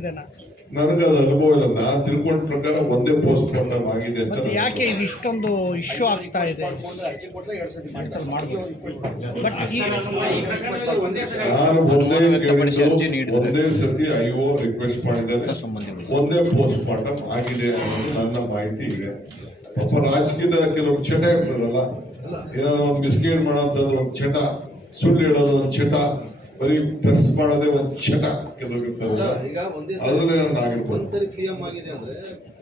ಇದ್ದೇನೆ. ನನಗೆ ಅದು ಅನುಭವ ಇಲ್ಲ. ನಾನು ತಿಳ್ಕೊಂಡ ಪ್ರಕಾರ ಒಂದೇ ಪೋಸ್ಟ್ ಮಾರ್ಟಮ್ ಆಗಿದೆ ಅಂತ. ಯಾಕೆ ಇದು ಇಷ್ಟೊಂದು ಇಶ್ಯೂ ಆಗ್ತಾ ಇದೆ? ನಾನು ಒಂದೇ ಸತಿ IO ರಿಕ್ವೆಸ್ಟ್ ಮಾಡಿದ್ದಾರೆ, ಒಂದೇ ಪೋಸ್ಟ್ ಮಾರ್ಟಮ್ ಆಗಿದೆ ಅನ್ನೋದು ನನ್ನ ಮಾಹಿತಿ ಇದೆ. ಪಾಪ ರಾಜಕೀಯದ ಕೆಲವು ಚಟ ಇರ್ತದಲ್ಲ, ಏನಾದ್ರು ಒಂದು ಮಿಸ್ಗೈಡ್ ಮಾಡೋದು ಒಂದು ಚಟ, ಸುಳ್ಳು ಹೇಳೋದು ಒಂದು ಚಟ, ಬರೀ ಪ್ರೆಸ್ ಮಾಡೋದೇ ಒಂದು ಚಟ ಕೆಲವು ಇರ್ತಾವಲ್ಲ, ಅದನ್ನೇ ನಾನು ಆಗಿರ್ಬೋದು. ಒಂದ್ಸರಿ ಕ್ಲಿಯರ್ ಆಗಿದೆ ಅಂದ್ರೆ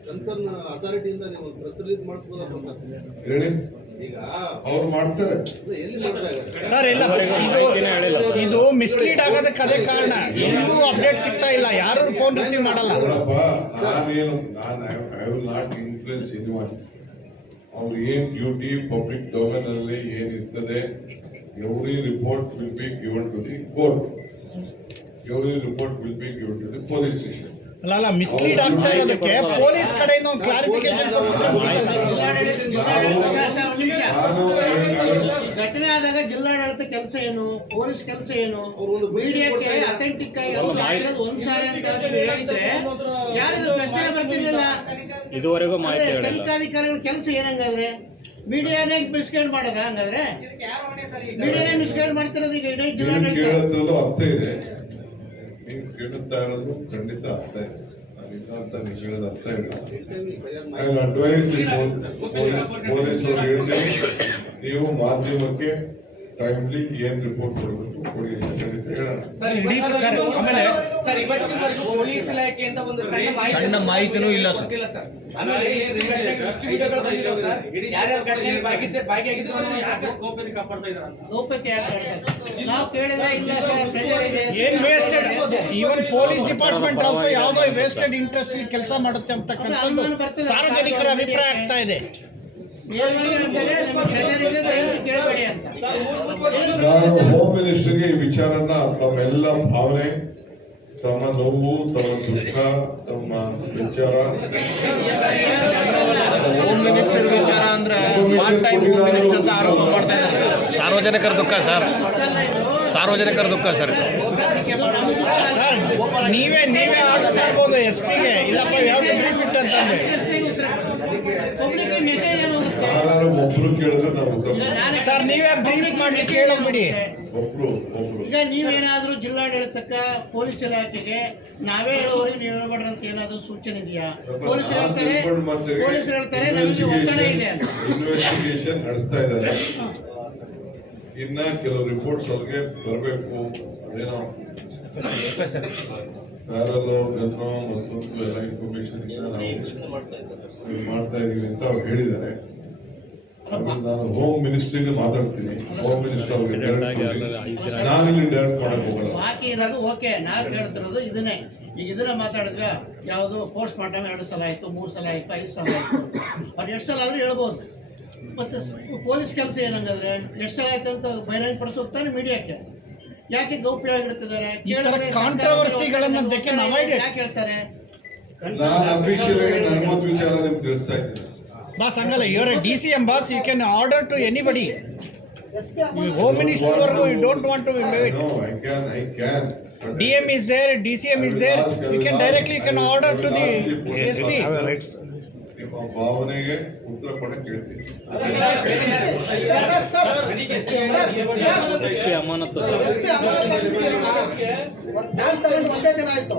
ಕನ್ಸರ್ನ್ ಅಥಾರಿಟಿಯಿಂದ ನೀವು ಪ್ರೆಸ್ ರಿಲೀಸ್ ಮಾಡಿಸಬಹುದಲ್ಲ ಸರ್? ಹೇಳಿ, ಈಗ ಅವ್ರು ಮಾಡ್ತಾರೆ. ಎಲ್ಲಿ ಸರ್ ಇಲ್ಲ, ಇದು ಮಿಸ್ಲೀಡ್ ಆಗೋದಕ್ಕೆ ಅದೇ ಕಾರಣ. ಎಲ್ಲೂ ಅಪ್ಡೇಟ್ ಸಿಗ್ತಾ ಇಲ್ಲ, ಯಾರು ಫೋನ್ ರಿಸೀವ್ ಮಾಡಲ್ಲ. ನಾನೇನು I will not influence anyone. ಅವ್ರು ಏನ್ ಡ್ಯೂಟಿ ಪಬ್ಲಿಕ್ ಡೊಮೇನ್ ಅಲ್ಲಿ ಏನಿರ್ತದೆ, every report will be given to the court. Every report will be given to the police station. ಅಲ್ಲ, ಮಿಸ್ಲೀಡ್ ಆಗ್ತಾ ಇರೋದಕ್ಕೆ ಪೊಲೀಸ್ ಕಡೆಯಿಂದ ಒಂದು ಕ್ಲಾರಿಫಿಕೇಶನ್ ಘಟನೆ ಆದಾಗ ಜಿಲ್ಲಾಡಳಿತ ಕೆಲಸ ಏನು, ಪೊಲೀಸ್ ಕೆಲಸ ಏನು, ಮೀಡಿಯಾಕ್ಕೆ ಅಥೆಂಟಿಕ್ ಆಗಿ ಒಂದ್ ಸಾರಿ ಅಂತ ಹೇಳಿದ್ರೆ ಯಾರಿಗೂ ಪ್ರಶ್ನೆ ಬರ್ತಿರ್ಲಿಲ್ಲ. ಇದುವರೆಗೂ ಮಾಹಿತಿ ತನಿಖಾಧಿಕಾರಿಗಳ ಕೆಲಸ ಏನಂಗಾದ್ರೆ ಮೀಡಿಯಾನೇ ಮಿಸ್ಗೈಡ್ ಮಾಡೋದ? ಹಂಗಾದ್ರೆ ಮೀಡಿಯಾನೇ ಮಿಸ್ಗೈಡ್ ಮಾಡ್ತಿರೋದು. ಈಗ ಇಡೀ ಜಿಲ್ಲಾಡಳಿತ ಅರ್ಥ ಇದೆ, ನೀವು ಕೇಳುತ್ತಾ ಇರೋದು ಖಂಡಿತ ಅರ್ಥ ಇದೆ. ನೀವು ಹೇಳೋದು ಅರ್ಥ ಇಲ್ಲ. ಐ ವಿಲ್ ಅಡ್ವೈಸ್ ಪೊಲೀಸ್ ಅವರು ಹೇಳ್ತೀನಿ, ನೀವು ಮಾಧ್ಯಮಕ್ಕೆ ಟೈಮ್ಲಿ ಏನ್ ರಿಪೋರ್ಟ್ ಕೊಡಬೇಕು ಕೊಡಿ ಅಂತ ಹೇಳೋಣ. ಪೊಲೀಸ್ ಇಲಾಖೆಯಿಂದ ಒಂದು ಸಣ್ಣ ಮಾಹಿತಿನೂ ಇಲ್ಲ ಸರ್. ಯಾರ್ಯಾರು ಘಟನೆಯಲ್ಲಿ ಭಾಗಿಯಾಗಿದ್ದು ನಾವು ಕೇಳಿದ್ರೆ ಇಲ್ಲ ಸರ್, ಪ್ರೆಷರ್ ಇದೆ. ಏನ್ wasted, even police department also ಯಾವುದೋ ವೇಸ್ಟೆಡ್ ಇಂಟ್ರೆಸ್ಟ್ ಕೆಲಸ ಮಾಡುತ್ತೆ ಅಂತಕ್ಕಂಥದ್ದು ಸಾರ್ವಜನಿಕರ ಅಭಿಪ್ರಾಯ ಆಗ್ತಾ ಇದೆ. ನಾನು ಹೋಮ್ ಮಿನಿಸ್ಟರ್ಗೆ ಈ ವಿಚಾರನ ತಮ್ಮೆಲ್ಲ ಭಾವನೆ, ತಮ್ಮ ನೋವು, ತಮ್ಮ ದುಃಖ, ತಮ್ಮ ವಿಚಾರ, ಹೋಮ್ ಮಿನಿಸ್ಟರ್ ವಿಚಾರ ಅಂದ್ರೆ ಪಾರ್ಟ್ ಟೈಮ್ ಹೋಮ್ ಮಿನಿಸ್ಟರ್ ಅಂತ ಆರೋಪ ಮಾಡ್ತಾ ಇದ್ದಾರೆ. ಸಾರ್ವಜನಿಕರ ದುಃಖ ಸರ್, ಸಾರ್ವಜನಿಕರ ದುಃಖ ಸರ್. ಸರ್ ನೀವೇ ಆರ್ಡರ್ ಮಾಡ್ಬೋದು SP ಗೆ, ಇಲ್ಲಪ್ಪ ಯಾವ ಬ್ರೀಫ್ ಇಟ್ ಅಂತಂದ್ರೆ ಒಬ್ರು ಕೇಳಿದ್ರೆ ನಾವು ಸರ್ ನೀವೇ ಬ್ರೀಫ್ ಮಾಡ್ಲಿಕ್ಕೆ ಕೇಳೋದು ಬಿಡಿ. ಒಬ್ರು ಈಗ ನೀವೇನಾದ್ರೂ ಜಿಲ್ಲಾಡಳಿತಕ್ಕ ಪೊಲೀಸ್ ಇಲಾಖೆಗೆ ನಾವೇ ಹೇಳೋರಿಗೆ ನೀವು ಹೇಳ್ಬೇಡ್ರಿ ಅಂತ ಏನಾದ್ರು ಸೂಚನೆ ಇದೆಯಾ? ಪೊಲೀಸ್ ಹೇಳ್ತಾರೆ ನಮಗೆ ಒತ್ತಡ ಇದೆ ಅಂತ ಇನ್ವೆಸ್ಟಿಗೇಷನ್ ನಡೆಸ್ತಾ ಇದ್ದಾರೆ. ಇನ್ನ ಕೆಲವು ರಿಪೋರ್ಟ್ಸ್ ಅವ್ರಿಗೆ ಬರಬೇಕು. ಅದೇನೋ ಪ್ಯಾರಲೋ ಜನರೋ ಮತ್ತೊಂದು ಎಲ್ಲ ಇನ್ಫಾರ್ಮೇಶನ್ ಮಾಡ್ತಾ ಇದೀವಿ ಅಂತ ಅವ್ರು ಹೇಳಿದ್ದಾರೆ. ಆಮೇಲೆ ನಾನು ಹೋಮ್ ಮಿನಿಸ್ಟ್ರಿಗೆ ಮಾತಾಡ್ತೀನಿ. ಹೋಮ್ ಮಿನಿಸ್ಟರ್ ಅವ್ರಿಗೆ ನಾನಿಲ್ಲಿ ಡೈರೆಕ್ಟ್ ಮಾಡಕ್ ಹೋಗಲ್ಲ. ಬಾಕಿ ಇರೋದು ಓಕೆ, ನಾವು ಹೇಳ್ತಿರೋದು ಇದನ್ನೇ. ಈಗ ಇದನ್ನ ಮಾತಾಡಿದ್ವಿ, ಯಾವುದು ಪೋಸ್ಟ್ ಮಾರ್ಟಮ್ 2 ಸಲ ಆಯ್ತು, 3 ಸಲ ಆಯ್ತು, 5 ಸಲ ಆಯ್ತು. ಅವ್ರು ಎಷ್ಟು ಸಲ ಆದ್ರೂ ಹೇಳ್ಬೋದು. ಮತ್ತೆ ಪೊಲೀಸ್ ಕೆಲಸ ಏನಂಗಾದ್ರೆ ಎಷ್ಟು ಸಲ ಆಯ್ತು ಅಂತ ಬಹಿರಂಗ ಪಡಿಸುತ್ತಾರೆ ಮೀಡಿಯಾಕ್ಕೆ. ಯಾಕೆ ಗೌಪ್ಯವಾಗಿಡ್ತಿದ್ದಾರೆ? ಕಾಂಟ್ರವರ್ಸಿಗಳನ್ನ ಯಾಕೆ ಹೇಳ್ತಾರೆ? ನಾನು ಅಫಿಷಿಯಲ್ ಆಗಿ ನನಗೊಂದು ವಿಚಾರ ನಿಮ್ಗೆ ತಿಳಿಸ್ತಾ ಇದ್ದೀನಿ. ಬಾಸ್ ಹಂಗಲ್ಲ, your DCM boss, you can order to anybody. Home minister ವರ್ಗು you don't want to wait. No, I can. DM is there, DCM is there. You can directly order to the SP. ನಿಮ್ಮ ಭಾವನೆಗೆ ಉತ್ತರ ಕೊಡಕ್ಕೆ ಹೇಳ್ತೀನಿ. SP ಅಮಾನತು ಒಂದೇ ದಿನ ಆಯ್ತು.